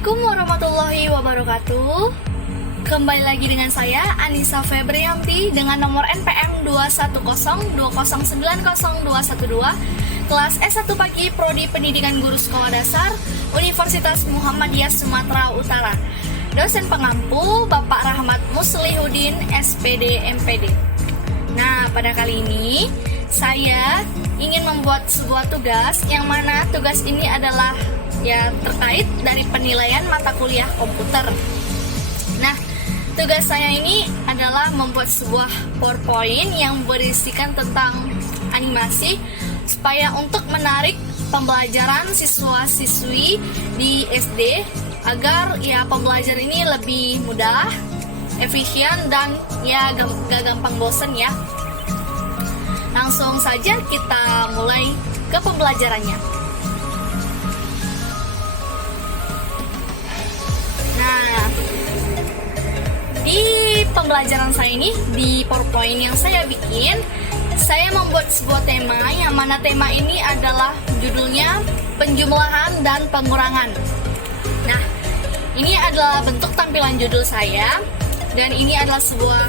Assalamualaikum warahmatullahi wabarakatuh. Kembali lagi dengan saya Anissa Febrianti dengan nomor NPM 21020900212, kelas S1 pagi Prodi Pendidikan Guru Sekolah Dasar Universitas Muhammadiyah Sumatera Utara. Dosen pengampu Bapak Rahmat Muslihuddin SPD MPD. Nah, pada kali ini saya ingin membuat sebuah tugas yang mana tugas ini adalah terkait dari penilaian mata kuliah komputer. Nah, tugas saya ini adalah membuat sebuah PowerPoint yang berisikan tentang animasi supaya untuk menarik pembelajaran siswa-siswi di SD agar pembelajaran ini lebih mudah, efisien, dan gak gampang bosen ya. Langsung saja kita mulai ke pembelajarannya. Nah, di pembelajaran saya ini, di PowerPoint yang saya bikin, saya membuat sebuah tema yang mana tema ini adalah judulnya penjumlahan dan pengurangan. Nah, ini adalah bentuk tampilan judul saya, dan ini adalah sebuah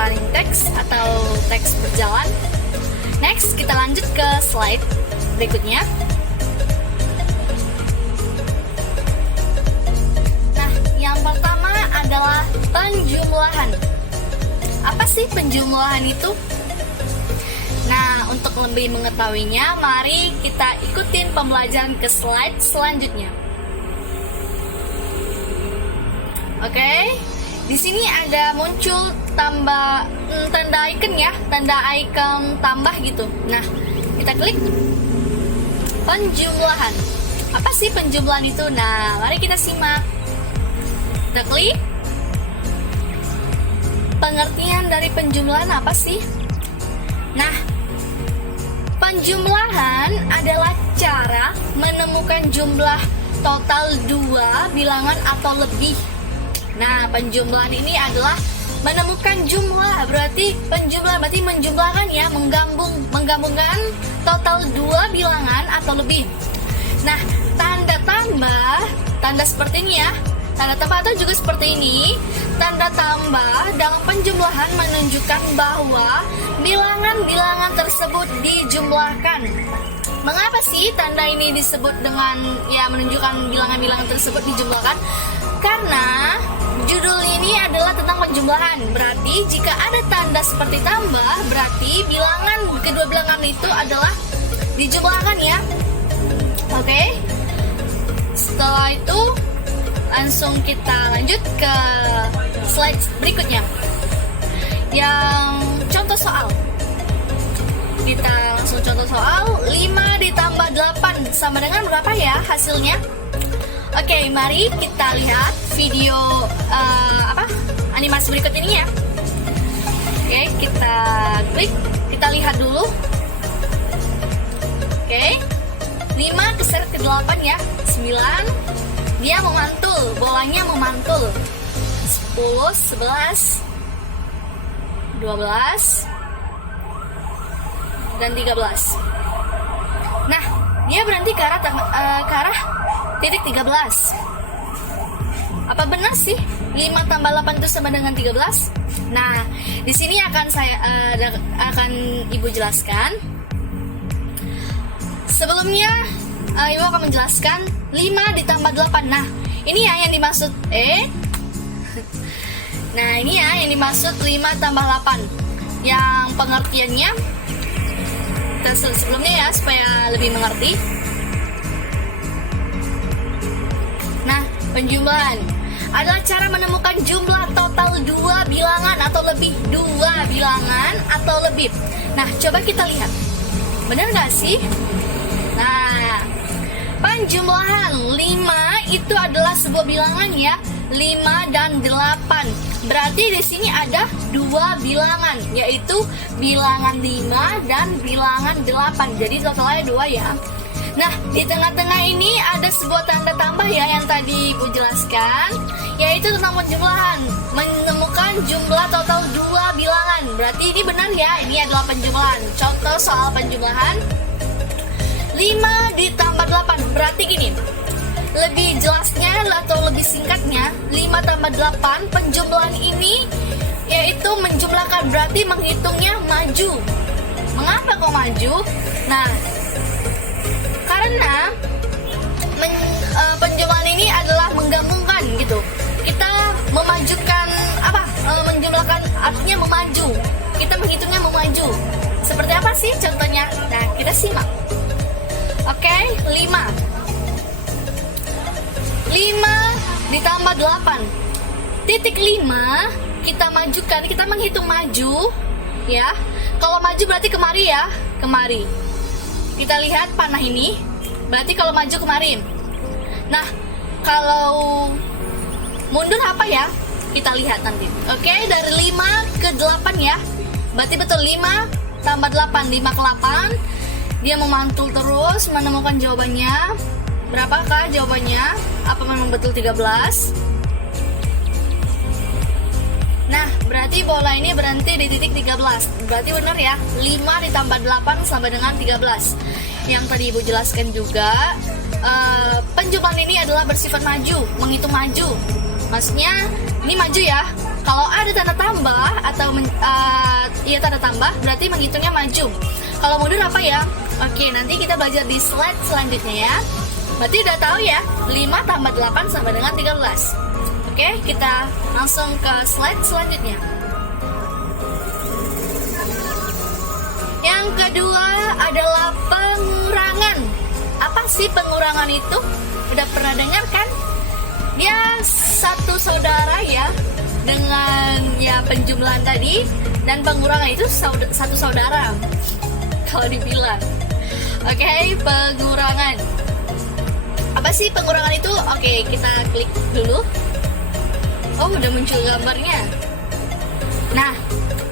running text atau teks berjalan. Next, kita lanjut ke slide berikutnya. Nah, yang pertama adalah penjumlahan. Apa sih penjumlahan itu? Nah, untuk lebih mengetahuinya, mari kita ikutin pembelajaran ke slide selanjutnya. Oke, di sini ada muncul tanda icon tanda icon tambah gitu. Nah, kita klik penjumlahan. Apa sih penjumlahan itu? Nah, mari kita simak. Kita klik. Pengertian dari penjumlahan apa sih? Nah, penjumlahan adalah cara menemukan jumlah total dua bilangan atau lebih. Nah, penjumlahan ini adalah menemukan jumlah, berarti penjumlahan berarti menjumlahkan menggabungkan total dua bilangan atau lebih. Nah, tanda tambah, tanda seperti ini ya. Tanda tambah atau juga seperti ini. Tanda tambah dalam penjumlahan menunjukkan bahwa bilangan-bilangan tersebut dijumlahkan. Mengapa sih tanda ini disebut dengan menunjukkan bilangan-bilangan tersebut dijumlahkan? Karena judul ini adalah tentang penjumlahan. Berarti jika ada tanda seperti tambah, berarti kedua bilangan itu adalah dijumlahkan ya. Oke. Setelah itu langsung kita lanjut ke slide berikutnya. Yang contoh soal. Kita langsung contoh soal. 5 ditambah 8 sama dengan berapa ya hasilnya? Oke, mari kita lihat video animasi berikut ini ya. Oke, kita klik, kita lihat dulu. Oke, 5 keseret ke 8 ya. 9, dia memantul, bolanya memantul. 10, 11, 12, dan 13. Nah, dia berhenti ke arah titik 13. Apa benar sih 5 tambah 8 itu sama dengan 13? Nah, di sini akan Ibu jelaskan. Sebelumnya Ibu akan menjelaskan 5 ditambah 8. Nah, ini ya yang dimaksud Nah, ini ya yang dimaksud 5 tambah 8. Yang pengertiannya sebelumnya ya supaya lebih mengerti. Nah, penjumlahan adalah cara menemukan jumlah total dua bilangan atau lebih. Dua bilangan atau lebih. Nah, coba kita lihat. Benar nggak sih? Nah, penjumlahan 5 itu adalah sebuah bilangan ya. 5 dan 8. Berarti di sini ada dua bilangan, yaitu bilangan 5 dan bilangan 8. Jadi totalnya 2 ya. Nah, di tengah-tengah ini ada sebuah tanda tambah ya yang tadi Ibu jelaskan, yaitu tentang penjumlahan, menemukan jumlah total dua bilangan. Berarti ini benar ya, ini adalah penjumlahan. Contoh soal penjumlahan 5 ditambah 8, berarti gini, lebih jelasnya atau lebih singkatnya, 5 tambah 8 penjumlahan ini yaitu menjumlahkan, berarti menghitungnya maju. Mengapa kok maju? Nah, karena penjumlahan ini adalah menggabungkan gitu. Kita memajukan apa? Menjumlahkan artinya memaju. Kita menghitungnya memaju. Seperti apa sih contohnya? Nah, kita simak. Oke, 5 ditambah 8. Titik 5 kita majukan, kita menghitung maju ya. Kalau maju berarti kemari ya, kemari. Kita lihat panah ini, berarti kalau maju kemari. Nah, kalau mundur apa ya? Kita lihat nanti. Oke, dari 5 ke 8 ya. Berarti betul 5 tambah 8, 5 ke 8. Dia memantul terus menemukan jawabannya. Berapakah jawabannya? Apa memang betul 13? Nah, berarti bola ini berhenti di titik 13. Berarti benar ya, 5 ditambah 8 sama dengan 13. Yang tadi Ibu jelaskan juga, penjumlahan ini adalah bersifat maju, menghitung maju. Maksudnya, ini maju ya. Kalau ada tanda tambah atau tanda tambah, berarti menghitungnya maju. Kalau mundur apa ya? Oke, nanti kita belajar di slide selanjutnya ya. Berarti udah tahu ya, 5 tambah 8 sama dengan 13. Oke, kita langsung ke slide selanjutnya. Yang kedua adalah pengurangan. Apa sih pengurangan itu? Udah pernah dengar kan? Dia satu saudara ya, dengan ya penjumlahan tadi, dan pengurangan itu satu saudara. Kalau dibilang. Oke, pengurangan. Apa sih pengurangan itu? Oke, kita klik dulu. Oh, udah muncul gambarnya. Nah,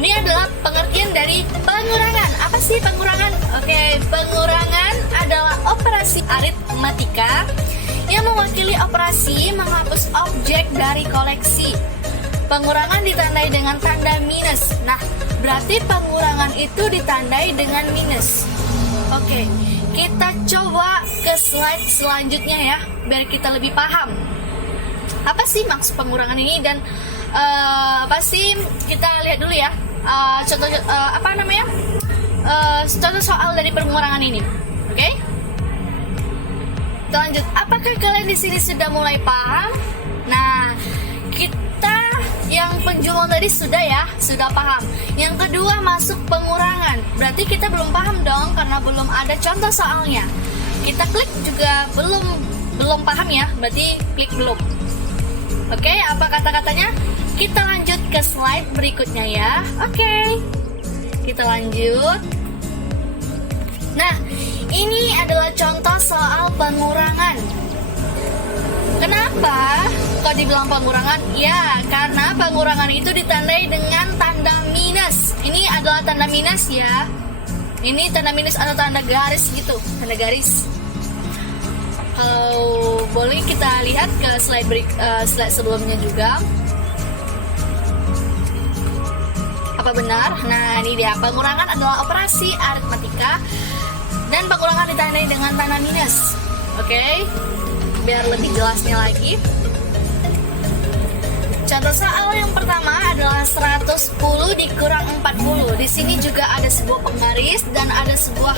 ini adalah pengertian dari pengurangan. Apa sih pengurangan? Oke, pengurangan adalah operasi aritmatika yang mewakili operasi menghapus objek dari koleksi. Pengurangan ditandai dengan tanda minus. Nah, berarti pengurangan itu ditandai dengan minus. Oke, kita coba ke slide selanjutnya ya, biar kita lebih paham. Apa sih maksud pengurangan ini dan apa sih, kita lihat dulu ya. Contoh contoh soal dari pengurangan ini. Oke? Kita lanjut. Apakah kalian di sini sudah mulai paham? Nah, kita yang penjumlahan tadi sudah ya, sudah paham. Yang kedua masuk pengurangan. Berarti kita belum paham dong karena belum ada contoh soalnya. Kita klik juga belum paham ya, berarti klik belum. Oke, apa kata-katanya? Kita lanjut ke slide berikutnya ya. Oke, kita lanjut. Nah, ini adalah contoh soal pengurangan. Kenapa kok dibilang pengurangan? Ya, karena pengurangan itu ditandai dengan tanda minus. Ini adalah tanda minus ya. Ini tanda minus atau tanda garis gitu, tanda garis. Kalau boleh kita lihat ke slide sebelumnya juga. Apa benar? Nah, ini dia. Pengurangan adalah operasi aritmatika dan pengurangan ditandai dengan tanda minus. Oke, biar lebih jelasnya lagi. Contoh soal yang pertama adalah 110 dikurang 40. Di sini juga ada sebuah penggaris dan ada sebuah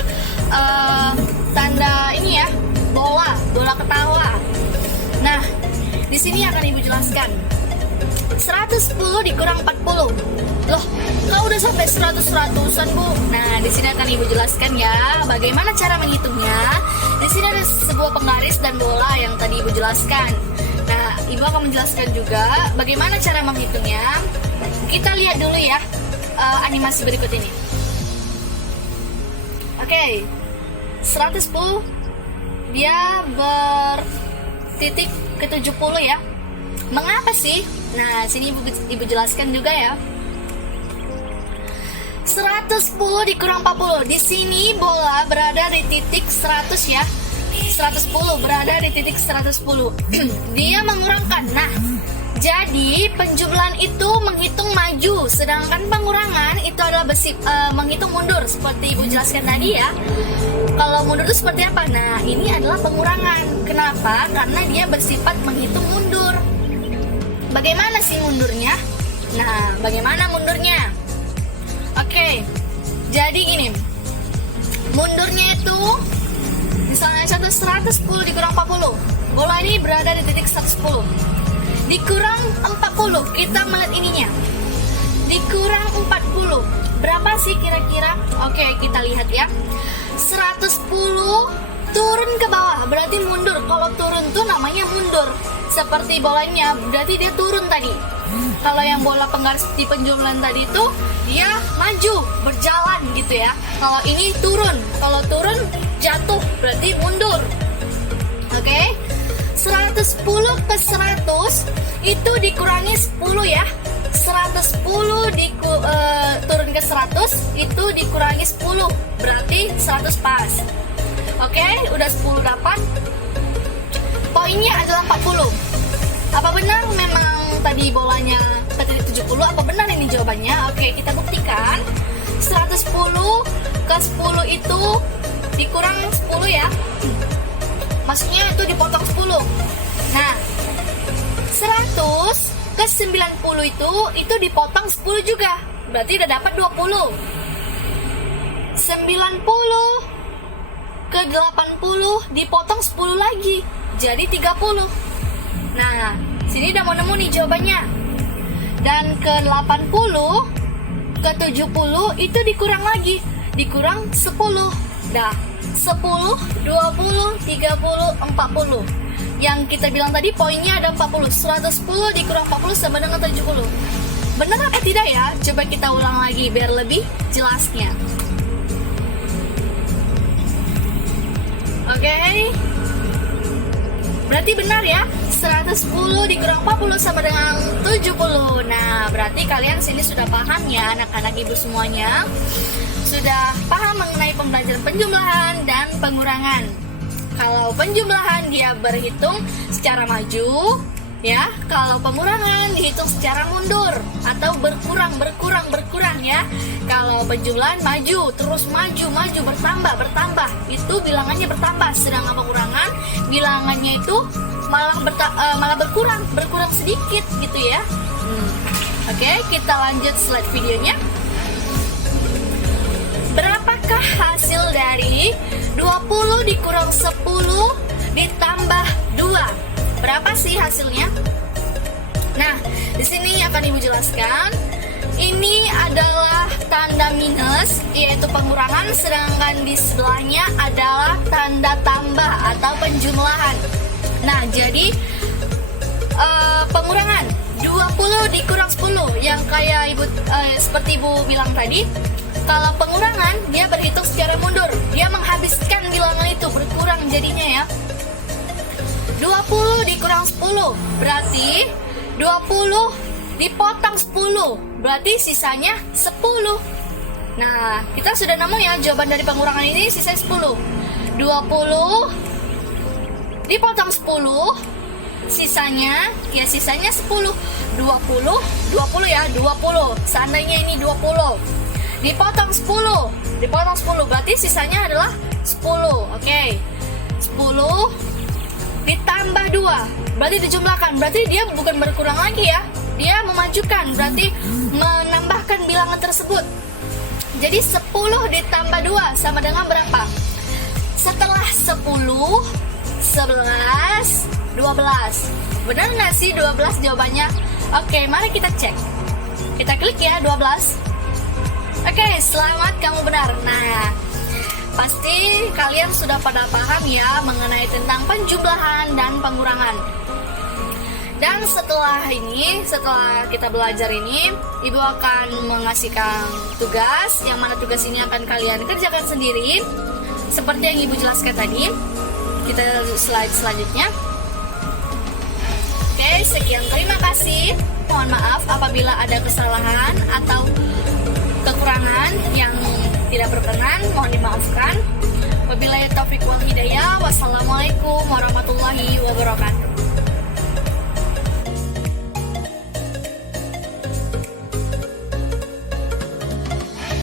tanda ini ya, bola ketawa. Nah, di sini akan Ibu jelaskan. 110 dikurang 40. Loh, kau udah sampai 100-100an, Bu. Nah, di sini akan Ibu jelaskan ya bagaimana cara menghitungnya. Di sini ada sebuah penggaris dan bola yang tadi Ibu jelaskan. Nah, Ibu akan menjelaskan juga bagaimana cara menghitungnya. Kita lihat dulu ya animasi berikut ini. Oke, 110 dia bertitik ke 70 ya. Mengapa sih? Nah, sini Ibu jelaskan juga ya. 110 dikurang 40. Di sini bola berada di titik 100 ya. 110 berada di titik 110. Dia mengurangkan. Nah, Jadi penjumlahan itu menghitung maju, sedangkan pengurangan itu adalah menghitung mundur seperti Ibu jelaskan tadi ya. Kalau mundur itu seperti apa? Nah, ini adalah pengurangan. Kenapa? Karena dia bersifat menghitung mundur. Bagaimana sih mundurnya? Nah, bagaimana mundurnya? Oke, jadi gini. Mundurnya itu misalnya contoh 110 dikurang 40. Bola ini berada di titik 110. Dikurang 40, kita melihat ininya. Dikurang 40. Berapa sih kira-kira? Oke, kita lihat ya. 110 turun ke bawah, berarti mundur. Kalau turun tuh namanya mundur. Seperti bolanya, berarti dia turun tadi. Kalau yang bola penggaris di penjumlahan tadi itu dia maju, berjalan gitu ya. Kalau ini turun, kalau turun jatuh, berarti mundur. Oke, 110 ke 100 itu dikurangi 10 ya. 110 turun ke 100 itu dikurangi 10, berarti 100 pas. Oke, udah 10 dapat. Poinnya adalah 40. Apa benar memang tadi bolanya ke titik 70? Apa benar ini jawabannya? Oke, kita buktikan. 110 ke 10 itu dikurang 10 ya. Maksudnya itu dipotong 10. Nah, 100 ke 90 itu dipotong 10 juga. Berarti udah dapat 20. 90 ke 80 dipotong 10 lagi. Jadi 30. Nah, sini udah mau nemu nih jawabannya. Dan ke 80 ke 70 itu dikurang lagi. Dikurang 10. Dah, 10, 20, 30, 40. Yang kita bilang tadi poinnya ada 40. 110 dikurang 40 sama dengan 70. Benar apa tidak ya? Coba kita ulang lagi biar lebih jelasnya. Oke. Berarti benar ya? 110 dikurang 40 sama dengan 70. Nah, berarti kalian sini sudah paham ya anak-anak ibu semuanya. Sudah paham mengenai pembelajaran penjumlahan dan pengurangan. Kalau penjumlahan dia berhitung secara maju, ya. Kalau pengurangan dihitung secara mundur atau berkurang ya. Kalau penjumlahan maju, terus maju bertambah. Itu bilangannya bertambah, sedangkan pengurangan bilangannya itu malah berkurang sedikit gitu ya. Oke, kita lanjut slide videonya. Berapakah hasil dari 20 dikurang 10 ditambah 2? Berapa sih hasilnya? Nah, di sini akan Ibu jelaskan. Ini adalah tanda minus, yaitu pengurangan, sedangkan di sebelahnya adalah tanda tambah atau penjumlahan. Nah, jadi pengurangan 20 dikurang 10 yang kayak Ibu seperti Ibu bilang tadi. Kalau pengurangan, dia berhitung secara mundur. Dia menghabiskan bilangan itu, berkurang jadinya ya. 20 dikurang 10, berarti 20 dipotong 10, berarti sisanya 10. Nah, kita sudah nemu ya jawaban dari pengurangan ini, sisa 10. 20 dipotong 10, sisanya 10. 20 ya, 20. Seandainya ini 20. Dipotong 10, berarti sisanya adalah 10. Oke. 10 ditambah 2, berarti dijumlahkan, berarti dia bukan berkurang lagi ya, dia memajukan, berarti menambahkan bilangan tersebut. Jadi 10 ditambah 2 sama dengan berapa? Setelah 10, 11, 12. Benar nggak sih 12 jawabannya? Oke, mari kita cek. Kita klik ya 12. Oke, selamat, kamu benar. Nah, pasti kalian sudah pada paham ya mengenai tentang penjumlahan dan pengurangan. Dan setelah kita belajar ini, Ibu akan mengasihkan tugas, yang mana tugas ini akan kalian kerjakan sendiri, seperti yang Ibu jelaskan tadi. Kita slide selanjutnya. Oke, sekian, terima kasih. Mohon maaf apabila ada kesalahan atau kekurangan yang tidak berkenan, mohon dimaafkan. Wabillahi taufiq wal hidayah. Wassalamualaikum warahmatullahi wabarakatuh.